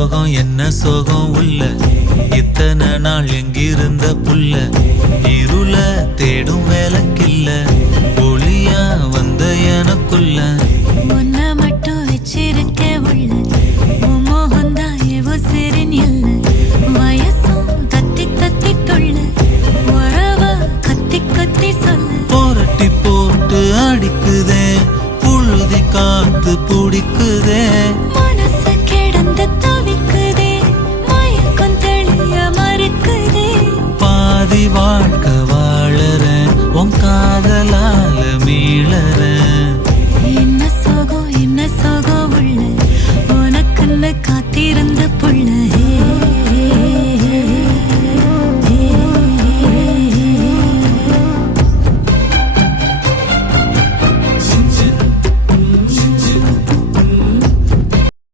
சோகம் என்ன சோகம் உள்ள இத்தனை நாள் எங்கிருந்த புல்ல இருள தேடும் வேலைக்கில்ல ஒளியா வந்த எனக்குள்ள உன்னை மட்டும் வச்சிருக்க உள்ள மோகந்தான் எவோ சிறின் இல்ல வயசும் கத்தி கத்தி கொள்ள உறவ கத்தி கத்தி சொல்ல போரட்டி போட்டு அடிக்குதே புழுதி காத்து பிடிக்குதே